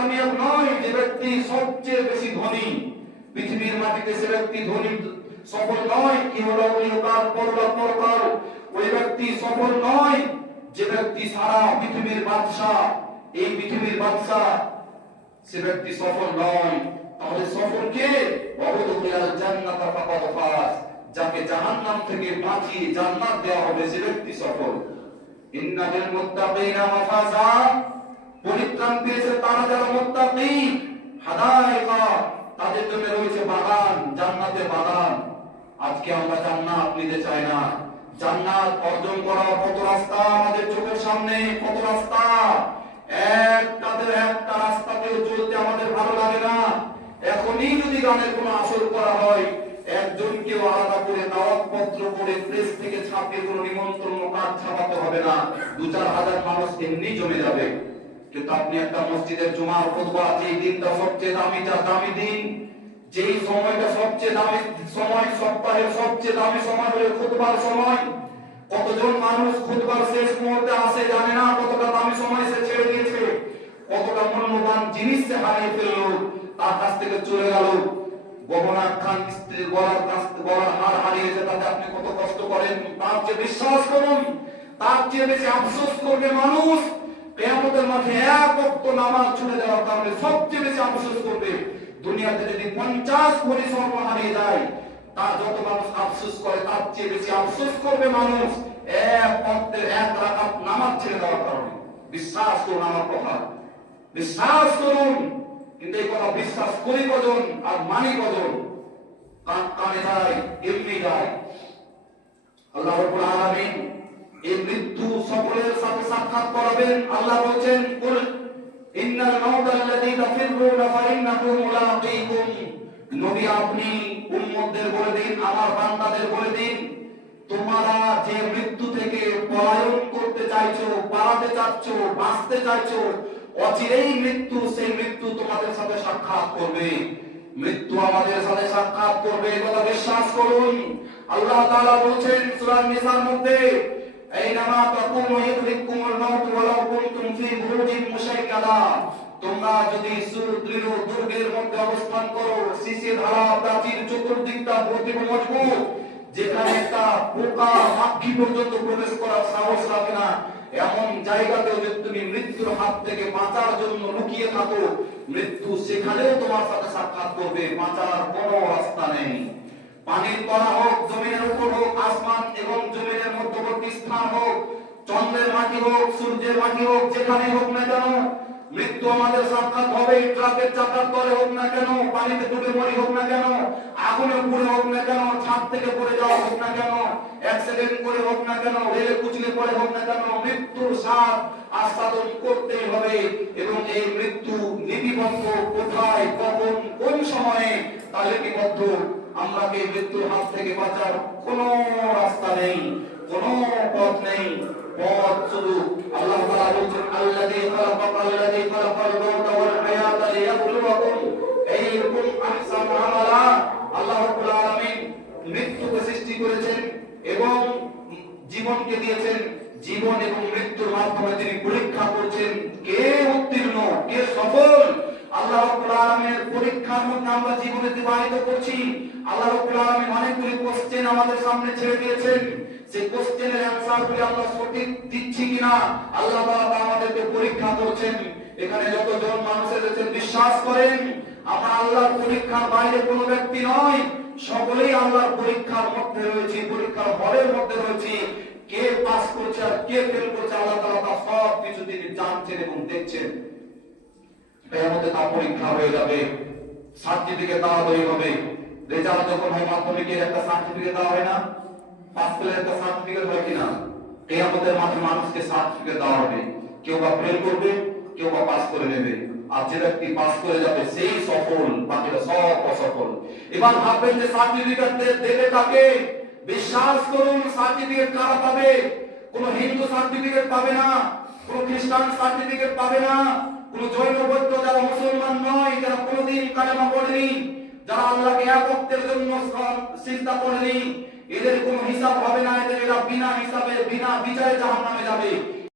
কামিয়াব নয়, যে ব্যক্তি সবচেয়ে বেশি ধনী। পৃথিবীর মাটিতে সে ব্যক্তি ধনী সফল নয় ইহলোক ইহকাল পরলোক পরকাল ওই ব্যক্তি সফল নয়, যে ব্যক্তি সারা পৃথিবীর বাদশা এই পৃথিবীর বাদশা সে ব্যক্তি সফল নয়। তাহলে সফল কে? অবদুখিলাল জান্নাত ফাকাদ ফাজ। যাকে জাহান্নাম থেকে বাঁচিয়ে জান্নাত দেওয়া হবে সে ব্যক্তি সফল। ইন্নাল মুত্তাকিনা মাফাজা। পরিত্রাণ পেয়েছে তারা যারা তাদের জন্য রয়েছে বাগান জান্নাতের বাগান। আজকে আমরা জান্নাত নিতে চাই না। জান্নাত অর্জন করার কত রাস্তা আমাদের চোখের সামনে, কত রাস্তা? একটাতে একটা রাস্তাতেও চলতে আমাদের ভালো লাগে না। এখনই যদি গানের কোনো আসর করা হয় একজন একজনকেও আলাদা করে দাওয়াত পত্র করে প্রেস থেকে ছাপিয়ে কোনো নিমন্ত্রণ কাজ ছাপাতে হবে না। দু চার হাজার মানুষ এমনি জমে যাবে। কিন্তু আপনি একটা মসজিদের জুমার খুতবা দিনটা সবচেয়ে দামি দামি দিন সময়টা সবচেয়ে দামি সময়, সপ্তাহের সবচেয়ে দামি সময় হলো খুতবার সময়। কতজন মানুষ খুতবার শেষ মুহূর্তে আসে জানে না কতটা দামি সময় সে ছেড়ে দিয়েছে, কতটা মূল্যবান জিনিস সে হারিয়ে ফেলল, তার কাছ থেকে চলে গেল। খান স্ত্রীর গলার কাছ, গলার হার হারিয়েছে তাতে আপনি কত কষ্ট করেন? তার যে বিশ্বাস করুন, তার চেয়ে বেশি আফসোস করবে মানুষ। কেয়ামতের মাঠে এক অক্ত নামাজ ছুড়ে দেওয়ার কারণে সবচেয়ে বেশি আফসোস করবে দুনিয়াতে যদি পঞ্চাশ কোটি স্বর্ণ হারিয়ে যায়, তার যত মানুষ আফসোস করে, তার চেয়ে বেশি আফসোস করবে মানুষ এক অক্তের এক রাকাত নামাজ ছেড়ে দেওয়ার কারণে। বিশ্বাস করুন আমার কথা। বিশ্বাস করুন, কিন্তু এই কথা বিশ্বাস করি কজন আর মানি কজন? কানে যায়, এমনি যায়। আল্লাহ রাব্বুল আলামিন এই মৃত্যু সকলের সাথে সাক্ষাৎ করাবেন। আল্লাহ বলছেন, কুল ইন্নাল মাউতা আল্লাযী তাফিরুনা ফাইন্নাহু মুলাকীকুম নবী, আপনি উম্মতদের বলে দিন, আমার বান্দাদের বলে দিন, তোমরা যে মৃত্যু থেকে পলায়ন করতে চাইছো, পালাতে চাচ্ছ, বাঁচতে চাইছো, অচিরেই মৃত্যু, সেই মৃত্যু তোমাদের সাথে সাক্ষাৎ করবে। মৃত্যু আমাদের সাথে সাক্ষাৎ করবে কথা বিশ্বাস করুন। আল্লাহ তাআলা বলছেন, সূরা নিসার মধ্যে আইনামা তাকুনু ইদরিকুমুল মাউত ওয়ালাউ কুনতুম ফি বুরুজিন মুশাইকাদা তোমরা যদি সুদৃঢ় দুর্গের মধ্যে অবস্থান করো, শিশির ধারা প্রাচীর চতুর্দিকটা ভর্তি মজবুত, যেখানে একটা পোকা মাখি পর্যন্ত প্রবেশ করার সাহস রাখে না। এমন জায়গাতেও যদি তুমি মৃত্যুর হাত থেকে বাঁচার জন্য লুকিয়ে থাকো, মৃত্যু সেখানেও তোমার সাথে সাক্ষাৎ করবে, বাঁচার কোনো রাস্তা নেই। পানির তলা হোক, জমিনের উপর হোক, আসমান এবং জমিনের মধ্যবর্তী স্থান হোক, চন্দ্রের মাটি হোক, সূর্যের মাটি হোক, যেখানে হোক না কেন, মৃত্যু আমাদের সাক্ষাৎ হবে ট্রাকের চাকার তলে হোক না কেন, পানিতে ডুবে মরি হোক না কেন, আগুনে পুড়ে হোক না কেন, ছাদ থেকে পড়ে যাওয়া হোক না কেন অ্যাক্সিডেন্ট করে হোক না কেন, রেলে কুচলে পড়ে হোক না কেন, মৃত্যুর স্বাদ আস্বাদন করতেই হবে এবং এই মৃত্যু লিপিবদ্ধ কোথায় কখন কোন সময়ে তা লিপিবদ্ধ আমরা কি মৃত্যুর হাত থেকে বাঁচার কোনো রাস্তা নেই, কোনো পথ নেই, পথ শুধু আল্লাহ তাআলা আল্লাযী আল্লাযী খালাকাল ওয়াল লিয়াবলুয়াকুম আইয়ুকুম আহসানু আমালা। আল্লাহ রাব্বুল আলামিন মৃত্যুকে সৃষ্টি করেছেন এবং জীবনকে দিয়েছেন। জীবন এবং মৃত্যুর মাধ্যমে তিনি পরীক্ষা করছেন কে উত্তীর্ণ, কে সফল। আল্লাহ রাব্বুল পরীক্ষার আমরা জীবনে অতিবাহিত করছি। আল্লাহ রাব্বুল আলামিন অনেকগুলি কোশ্চেন আমাদের সামনে ছেড়ে দিয়েছেন। সেই কোশ্চেনের অ্যানসার গুলি আমরা সঠিক দিচ্ছি কিনা, আল্লাহ তাআলা আমাদেরকে পরীক্ষা করছেন। এখানে যতজন মানুষ এসেছেন, বিশ্বাস করেন, আমরা আল্লাহর পরীক্ষার বাইরে কোনো ব্যক্তি নয় সকলেই আল্লাহর পরীক্ষার মধ্যে রয়েছে, পরীক্ষার হলের মধ্যে রয়েছে। কে পাস করছে আর কে ফেল করছে, আল্লাহ তাআলা তা সব কিছু তিনি জানছেন এবং দেখছেন। এর তা পরীক্ষা হয়ে যাবে। সার্টিফিকেট দেওয়া হয়ে হবে রেজাল্ট যখন হয় মাধ্যমিকের একটা সার্টিফিকেট দেওয়া হয় না পাস করলে একটা সার্টিফিকেট হয় কিনা, কেয়ামতের মাঠে মানুষকে সার্টিফিকেট দেওয়া হবে। কেউ বা ফেল করবে, কেউ বা পাস করে নেবে। আর যে ব্যক্তি পাস করে যাবে, সেই সফল, বাকিরা সব অসফল। এবার ভাববেন যে সার্টিফিকেট দেবে কাকে? বিশ্বাস করুন সার্টিফিকেট কারা পাবে? কোন হিন্দু সার্টিফিকেট পাবে না, কোন খ্রিস্টান সার্টিফিকেট পাবে না। কোন জৈন বৈদ্য যারা মুসলমান নয় যারা কোনদিন কালেমা পড়েনি। যারা আল্লাহকে এক জন্য চিন্তা করেনি, এদের কোনো হিসাব হবে না, এদের এরা বিনা হিসাবে, বিনা বিচারে জাহান্নামে যাবে।